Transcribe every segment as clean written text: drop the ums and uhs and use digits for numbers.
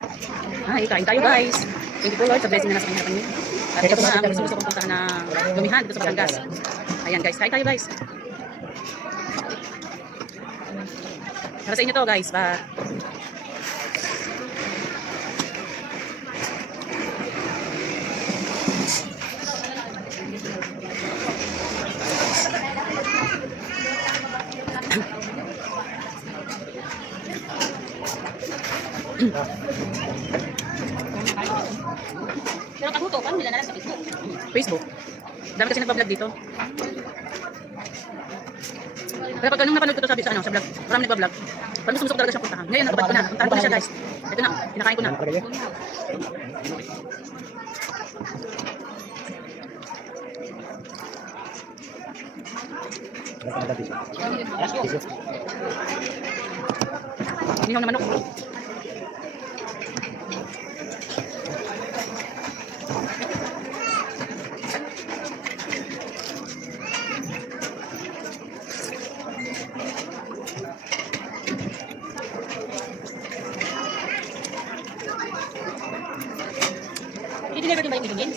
Ay, kain tayo guys. Thank you po Lord sa blessing na nasa kanya kami. At ito na ang gusto kong puntahan na gumihan dito sa Batangas. Ayan guys, kain tayo guys. Para sa inyo to guys. Pero kahuto, paano nila nalang sa Facebook? Facebook. Dami kasi nagpa-vlog dito. Pero pag anong napanood ko to sa vlog, marami nagpa-vlog. Parang gusto talaga siya puntahan. Ngayon, natupad ko na. Puntahan ko na siya guys. Ito na, kinakain ko na. Inihaw na manok. I-deliver din ba yung ilugin?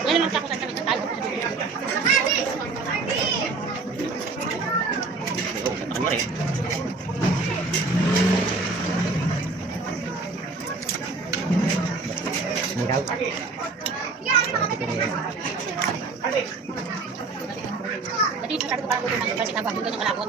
Ngayon naman ako saan kami sa tayo. Dati sabi ko parang gusto ng kasi tabang doon ng kalakot.